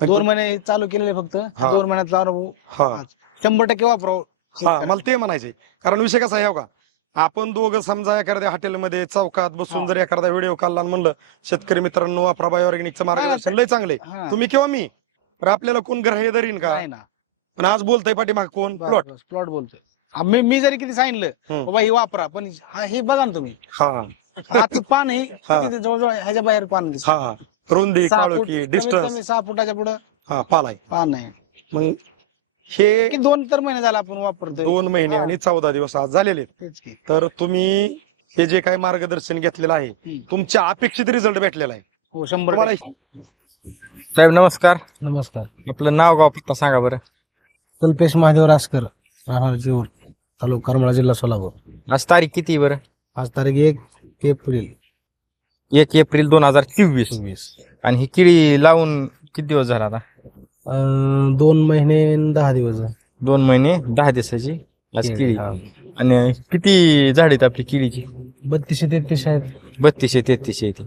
दोन महिने चालू केलेले फक्त. हा. दोन हा. शंभर टक्के वापरावं. हा मला ते म्हणायचे कारण विषय कसा आहे हो का? आपण दोघं समजा एखाद्या हॉटेलमध्ये चौकात बसून हा. जर एखादा व्हिडिओ काढला आणि म्हणलं शेतकरी मित्रांनो वापरा बाय ऑर्गॅनिकचं मार्गदर्शन लय चांगले हा. तुम्ही किंवा मी तर आपल्याला कोण ग्राह्य धरीन का? नाही ना. पण आज बोलतय पाठीमाग कोण? प्लॉट प्लॉट बोलतोय. आ, मी मी जरी किती सांगितलं हम्म. बाबा हे वापरा पण हा हे बघा ना तुम्ही. हा. आजचं पान हे. हा. किती जवळजवळ ह्याच्या बाहेर पान दिसतं. हा रुंदी सहा फूट, काळोखी कमीत डिस्टन्स. कमी सहा फुटाच्या पुढे. हा पालाय पान नाही मग हे की दोन तर महिने झाला आपण वापरतोय. दोन महिने हा. आणि चौदा दिवस आज झालेले आहेत. तेच की. तर तुम्ही हे जे काही मार्गदर्शन घेतलेलं आहे हम्म. तुमच्या अपेक्षित रिझल्ट भेटलेला आहे. हो शंभर तुम्हाला टक्के. साहेब नमस्कार. नमस्कार. आपलं नाव गाव पत्ता सांगा बरं. कल्पेश महादेव रासकर राहणार जीवर तालुका करमाळा जिल्हा सोलापूर. आज तारीख किती बरं? आज तारीख एक एप्रिल. एक एप्रिल दोन हजार चोवीस. चोवीस. आणि ही किडी लावून किती दिवस झाला आता? अं, दोन महिने आणि दहा दिवस झाले. दोन महिने दहा दिवसाची आज किडी हा. आणि किती झाड आहेत आपली किडीची? बत्तीसशे तेहतीस आहेत. बत्तीसशे तेहतीसशे येते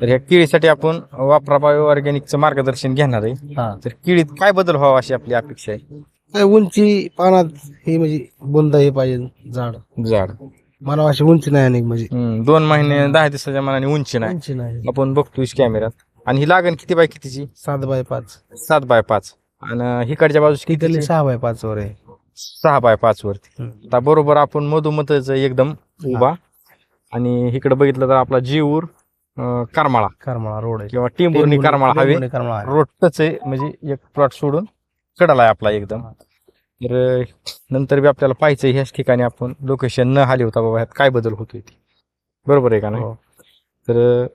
तर ह्या किडीसाठी आपण वापरा बायो ऑर्गॅनिकचं मार्गदर्शन घेणार आहे. हा. तर किडीत काय बदल व्हावा अशी आपली अपेक्षा आहे? काय उंची पानात हे म्हणजे बुंदा हे पाहिजे झाड. झाड. मला अशी उंची नाही आणि म्हणजे हम्म, दोन महिने दहा दिवसाच्या मनाने उंची नाही. उंची नाही. आपण बघतोय कॅमेऱ्यात आणि ही लागण किती बाय कितीची? सात बाय पाच. सात बाय पाच. आणि हिकडच्या बाजूस किती सहा बाय पाच वर आहे. सहा बाय पाच वरती. हम्म. आता बरोबर आपण मधोमधच एकदम उभा. आणि इकडे बघितलं तर आपला जीवर अं, करमाळा. करमाळा रोड आहे. किंवा टिंबुर्णी करमाळा हवे टेंभुर्णी करमाळा आहे. रोड टच आहे. म्हणजे एक प्लॉट सोडून कडला आहे आपला एकदम. तर नंतर बी आपल्याला पाहायचं ह्याच ठिकाणी आपण लोकेशन न हाली होता बाबा ह्यात काय बदल होतोय ते. बरोबर आहे का नाही? हो. तर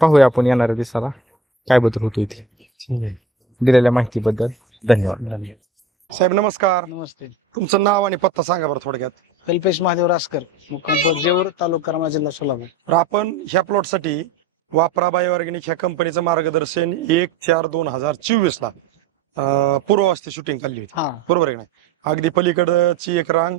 पाहूया आपण येणाऱ्या दिवसाला काय बदल होतोय ते. दिलेल्या माहितीबद्दल. धन्यवाद. धन्यवाद. साहेब नमस्कार. नमस्ते. तुमचं नाव आणि पत्ता सांगा बरं थोडक्यात. कल्पेश महादेव रासकर मुक्काम जेऊर तालुका करमाळा जिल्हा सोलापूर. तर आपण ह्या प्लॉटसाठी वापरा बायो ऑर्गॅनिक ह्या कंपनीचं मार्गदर्शन एक चार दोन हजार चोवीस ला. अं, पूर्वावस्थेत शूटिंग काढली होती. हा. बरोबर आहे का नाही? अगदी पलीकडची एक रांग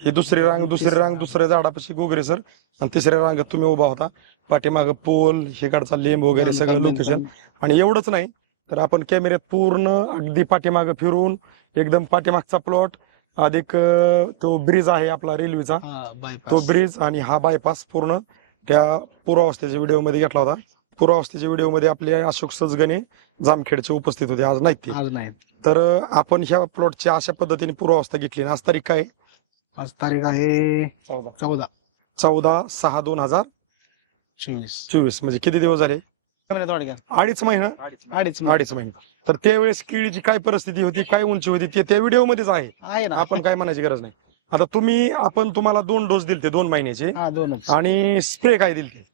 ही दुसरी रांग दुसरी रांग दुसऱ्या झाडापाशी गोगरे सर. आणि तिसऱ्या रांगात तुम्ही उभा होता. पाठीमाग पोल हिकडचा लिंब वगैरे सगळं लोकेशन आणि एवढंच नाही तर आपण कॅमेऱ्यात पूर्ण अगदी पाठीमाग फिरून एकदम पाठीमागचा प्लॉट अधिक अं, तो ब्रिज आहे आपला रेल्वेचा हा तो ब्रिज आणि हा बायपास पूर्ण त्या पूर्वावस्थेच्या व्हिडिओमध्ये घेतला होता. पूर्वावस्थेच्या व्हिडिओमध्ये आपले अशोक सजगणे जामखेडचे उपस्थित होते. आज नाहीत ते. आज नाही तर आपण ह्या प्लॉटची अशा पद्धतीने पूर्वावस्था घेतली. आणि आज तारीख काय आहे? आज तारीख आहे चौदा. चौदा. सहा दोन हजार चोवीस. चोवीस. म्हणजे किती दिवस झाले? महिन्यात अडीच महिना. अडीच महिने. अडीच महिने. तर त्यावेळेस केळीची काय परिस्थिती होती? काय उंची होती? ते त्या व्हिडिओमध्येच आहे. आहे ना. आपण काय म्हणायची गरज नाही. आता तुम्ही आपण तुम्हाला दोन डोस दिलते दोन महिन्याचे. हा दोनच. आणि स्प्रे काय दिलते?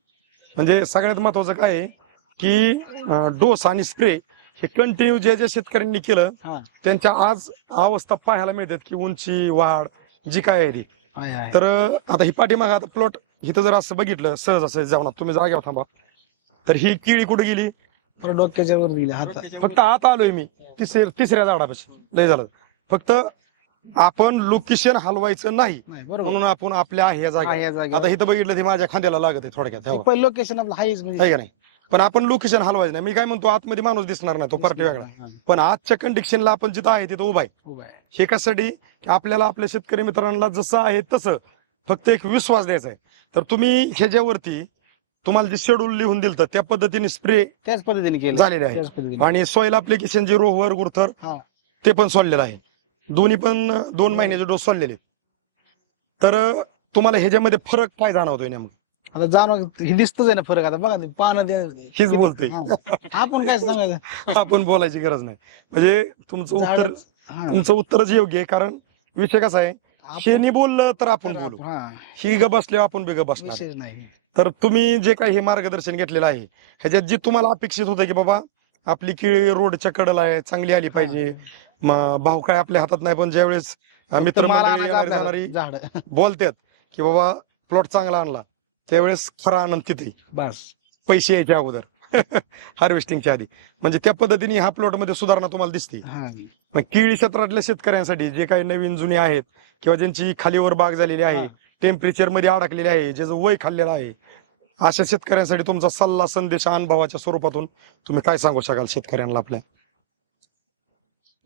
म्हणजे सगळ्यात महत्वाचं काय आहे की डोस आणि स्प्रे हे कंटिन्यू जे जे शेतकऱ्यांनी केलं. त्यांच्या आज अवस्था पाहायला मिळतात की उंची वाढ जी काय आहे ती. तर आता ही पाठीमाग आता प्लॉट इथं जर असं बघितलं सहज असं जाऊन तुम्ही जागेवर थांबा. तर ही किळी कुठे गेली? डोक्याच्या वर हात फक्त आता आलोय मी तिसऱ्या तिसऱ्या झाडापाशी. लय झालं. फक्त आपण लोकेशन हलवायचं नाही. नाही बरोबर. म्हणून आपण आपल्या ह्या हा, जागा या आता जागेवर इथं बघितलं ते माझ्या खांद्याला लागत आहे थोडक्यात हे. पहिलं लोकेशन आपलं हायच म्हणजे. आहे का नाही? पण आपण लोकेशन हलवायचं नाही. मी काय म्हणतो आतमध्ये माणूस दिसणार नाही तो पार्टी वेगळा. हा, पण आजच्या कंडिशनला आपण जिथं आहे तिथं उभा आहे. उभा आहे. हे कशासाठी? की आपल्याला आपल्या शेतकरी मित्रांना जसं आहे तसं फक्त एक विश्वास द्यायचा आहे. तर तुम्ही ह्याच्यावरती तुम्हाला जे शेड्यूल लिहून दिलं त्या पद्धतीने स्प्रे त्याच पद्धतीने केलं. झालेले आहे. त्याच पद्धतीने. आणि सॉइल अप्लिकेशन जे रोहवर गुरथर हा. ते पण सोडलेलं आहे. दोन्ही पण दोन महिन्याचे डोस सोडलेले. तर तुम्हाला ह्याच्यामध्ये फरक काय जाणवतोय नेमकं? आता जाणव हे दिसतच आहे ना फरक आता. बघा पानं द्या हीच बोलतोय. हा. आपण काय सांगायचं? आपण बोलायची गरज नाही. म्हणजे तुमचं उत्तर झाडं- हा. तुमचं उत्तरच योग्य आहे कारण विषय कसा आहे आपण- शेनी बोललं तर आपण बोलू. हा. ही ग बसल्यावर आपण बी ग बसणार. विशेष नाही. तर तुम्ही जे काही हे मार्गदर्शन घेतलेलं आहे ह्याच्यात जे तुम्हाला अपेक्षित होतं की बाबा आपली केळी रोडच्या कडेला आहे चांगली आली पाहिजे. म- भाऊ काय आपल्या हातात नाही पण ज्यावेळेस मित्र येणारी जाणारी झाड. बोलतात की बाबा प्लॉट चांगला आणला. त्यावेळेस खरा आनंद तिथे. बस. पैसे यायच्या अगोदर. हार्वेस्टिंगच्या आधी. म्हणजे त्या पद्धतीने ह्या प्लॉटमध्ये सुधारणा तुम्हाला दिसते. हा. मग केळी क्षेत्रातल्या शेतकऱ्यांसाठी जे काही नवीन जुने आहेत किंवा ज्यांची खालीवर बाग झालेली आहे हा. टेम्परेचरमध्ये अडकलेली आहे ज्याचं वय खाल्लेलं आहे अशा शेतकऱ्यांसाठी तुमचा सल्ला संदेश अनुभवाच्या स्वरूपातून तुम्ही काय सांगू शकाल शेतकऱ्यांना आपल्या?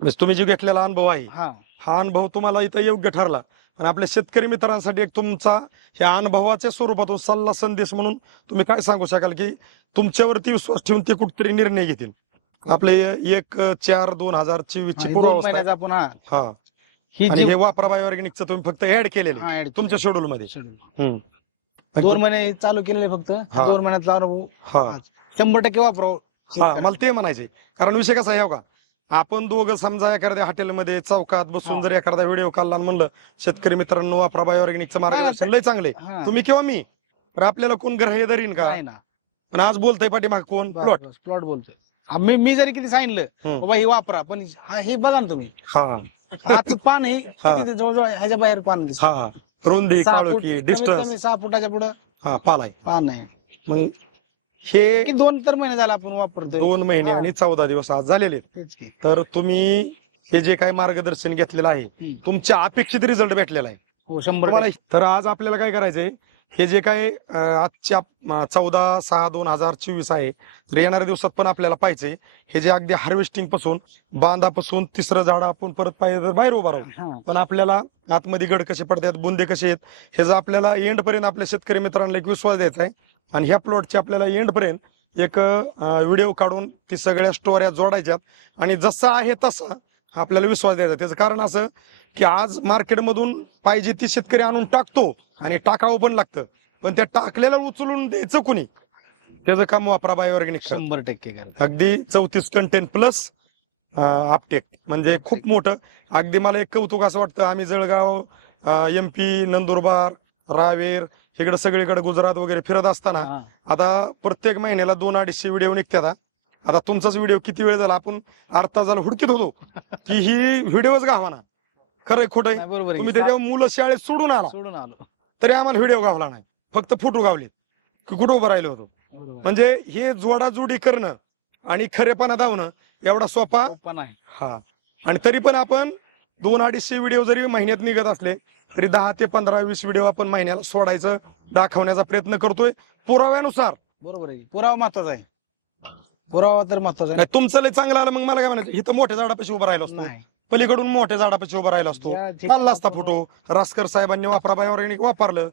म्हणजे तुम्ही जो घेतलेला अनुभव आहे हा. हा अनुभव तुम्हाला इथं योग्य ठरला. आणि आपल्या शेतकरी मित्रांसाठी एक तुमचा ह्या अनुभवाच्या स्वरूपातून सल्ला संदेश म्हणून तुम्ही काय सांगू शकाल की तुमच्यावरती विश्वास ठेवून ते कुठतरी निर्णय घेतील? आपले एक चार दोन हजार चोवीस ची पूर्वावस्था महिन्याचा आपण हा. आहे. हा. ही आणि जी- हे तुम्ही फक्त ऍड केलेले हा, add तुमच्या शेड्यूल. मध्ये. हम्म. दोन महिने चालू केलेले फक्त. हा. दोन अनुभव हा. शंभर टक्के वापरावं. हा मला ते म्हणायचे कारण विषय कसा आहे हो का? आपण दोघं समजा एखाद्या हॉटेलमध्ये चौकात बसून हा. जर एखादा व्हिडिओ काढला आणि म्हणलं शेतकरी मित्रांनो वापरा बायोऑर्गॅनिकचं मार्गदर्शन लय चांगले हा. तुम्ही किंवा मी तर आपल्याला कोण ग्राह्य धरीन का? नाही ना. पण आज बोलतय पाठीमाग कोण? प्लॉट प्लॉट बोलतोय. हा, मी मी जरी किती सांगितलं हम्म. बाबा हे वापरा पण हा हे बघा ना तुम्ही. हा. आजचं पान हे हा. किती जवळजवळ ह्याच्या बाहेर पान दिसतं. हा. रुंदी सहा फूट, काळोखी कमीत डिस्टन्स कमी सहा फुटाच्या पुढं हा पालाय पान आहे मग हे की दोन तर महिने झाले आपण वापरतोय दोन महिने हा. आणि चौदा दिवस आज झालेले आहेत. तेच की. तर तुम्ही हे जे काही मार्गदर्शन घेतलेलं आहे हम्म. तुमच्या अपेक्षित रिझल्ट भेटलेला आहे हो शंभर तुम्हाला तर आज आपल्याला काय करायचंय हे जे काय आजच्या चौदा सहा दोन हजार चोवीस आहे तर येणाऱ्या दिवसात पण आपल्याला पाहिजे हे जे अगदी हार्वेस्टिंगपासून बांधापासून तिसरं झाड आपण परत पाहिजे तर बाहेर उभा राहू. पण आपल्याला आतमध्ये गड कसे पडतात बुंदे कसे आहेत हे जर आपल्याला एंड पर्यंत आपल्या शेतकरी मित्रांना एक विश्वास द्यायचा आहे. आणि ह्या प्लॉटची आपल्याला एंड पर्यंत एक व्हिडिओ काढून ती सगळ्या स्टोऱ्या जोडायच्यात. आणि जसा आहे तसा आपल्याला विश्वास द्यायचा त्याचं कारण असं की आज मार्केटमधून पाहिजे ती शेतकरी आणून टाकतो. आणि टाकावं पण लागतं. पण त्या टाकलेलं उचलून द्यायचं कुणी? त्याचं काम वापरा बायोऑर्गॅनिक शंभर टक्के करा. अगदी चौतीस कंटेन प्लस आपटेक म्हणजे खूप मोठं. अगदी मला एक कौतुक असं वाटतं आम्ही जळगाव एम पी नंदुरबार रावेर इकडे सगळीकडे गुजरात वगैरे फिरत असताना. आता प्रत्येक महिन्याला दोन अडीचशे व्हिडिओ निघतात. आता तुमचाच व्हिडिओ किती वेळ झाला? आपण अर्धा झाला हुडकीत होतो की ही व्हिडिओच गावाना बरोबर आहे. तुम्ही त्याच्या मुलं शाळेत सोडून आला. सोडून आलो. तरी आम्हाला व्हिडिओ गावला नाही. फक्त फोटो गावले की कुठं उभं राहिलो होतो. म्हणजे हे जोडाजोडी करणं आणि खरेपणा धावणं एवढा सोपा नाही. हा. आणि तरी पण आपण दोन अडीचशे व्हिडिओ जरी महिन्यात निघत असले तरी दहा ते पंधरा वीस व्हिडिओ आपण महिन्याला सोडायचं दाखवण्याचा प्रयत्न करतोय. पुराव्यानुसार. बरोबर आहे. पुरावा महत्त्वाचा आहे. पुरावा तर महत्त्वाचा आहे. तुमचं लय चांगलं आलं मग मला काय म्हणायचं? इथं मोठ्या झाडापाशी उभा राहिलो नाही. पलीकडून मोठ्या झाडापाशी उभा राहिला असतो. चालला असता फोटो रासकर साहेबांनी वापरा बायोऑर्गॅनिक वापरलं.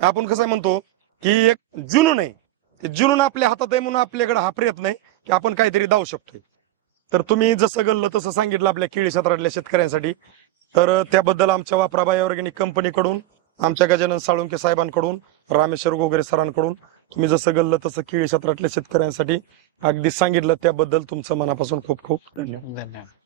आपण कसं म्हणतो की एक जुनून आहे ते जुनून आपल्या हातात आहे म्हणून आपल्याकडे हा प्रयत्न आहे की आपण काहीतरी दावू शकतोय. तर तुम्ही जसं गल्लं तसं सांगितलं आपल्या केळी क्षेत्रातल्या शेतकऱ्यांसाठी. तर त्याबद्दल आमच्या वापरा बायोऑर्गॅनिक कंपनीकडून आमच्या गजानन साळुंके साहेबांकडून रामेश्वर गोगरे सरांकडून तुम्ही जसं गल्लं तसं केळी क्षेत्रातल्या शेतकऱ्यांसाठी अगदी सांगितलं त्याबद्दल तुमचं मनापासून खूप खूप धन्यवाद. धन्यवाद.